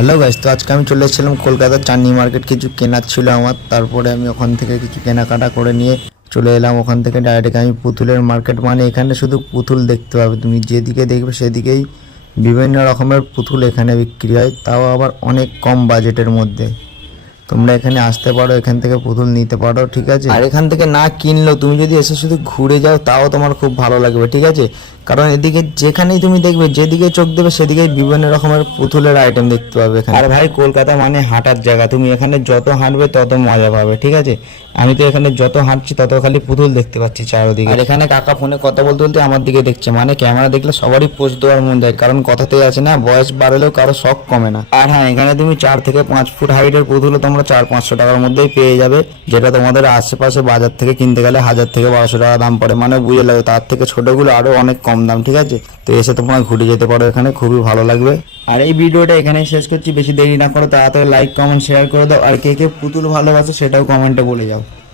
Hello guys, তো আজকে আমি চলে এসেছিলাম কলকাতার চাঁদনি মার্কেট। কিছু কেনার ছিল আমার, তারপরে আমি ওখান থেকে কিছু কেনাকাটা করে নিয়ে চলে এলাম। ওখান থেকে ডাইরেক্ট আমি পুতুলের মার্কেট, মানে এখানে শুধু পুতুল দেখতে পাবে, তুমি যেদিকে দেখবে সেদিকেই বিভিন্ন রকমের পুতুল এখানে বিক্রি হয়, তাও আবার অনেক কম বাজেটের মধ্যে। তোমরা এখানে আসতে পারো, এখান থেকে পুতুল নিতে পারো, ঠিক আছে। আর এখান থেকে না কিনলেও তুমি যদি এসে শুধু ঘুরে যাও তাও তোমার খুব ভালো লাগবে, ঠিক আছে। কারণ এদিকে যেখানেই তুমি দেখবে, যেদিকে চোখ দেবে সেদিকেই বিভিন্ন রকমের পুতুলের আইটেম দেখতে পাবে এখানে। আর ভাই, কলকাতা মানে হাঁটার জায়গা, তুমি এখানে যত হাঁটবে তত মজা পাবে, ঠিক আছে। আমি তো এখানে যত হাঁটছি তত খালি পুতুল দেখতে পাচ্ছি চারদিকে। আর এখানে কাকা ফোনে কথা বলতে বলতে আমার দিকে দেখছে, মানে ক্যামেরা দেখলে সবারই পোস্ট দেওয়ার মন যায়, কারণ কথাতেই আছে না, বয়স বাড়লেও কারো শখ কমে না। আর হ্যাঁ, এখানে তুমি 4 থেকে 5 ফুট হাইটের পুতুলও তোমরা 400-500 টাকার মধ্যেই পেয়ে যাবে, যেটা তোমাদের আশেপাশে বাজার থেকে কিনতে গেলে 1000 থেকে 1200 টাকা দাম পড়ে, মানে বুঝে লাগে। তার থেকে ছোটগুলো আরো অনেক কম দাম, ঠিক আছে। তো এসে তোমরা ঘুরে যেতে পারো, এখানে খুবই ভালো লাগবে। আর এই ভিডিওটা এখানেই শেষ করছি, বেশি দেরি না করো, তাড়াতাড়ি লাইক কমেন্ট শেয়ার করে দাও। আর কে কে পুতুল ভালোবাসে সেটাও কমেন্টে বলে যাও।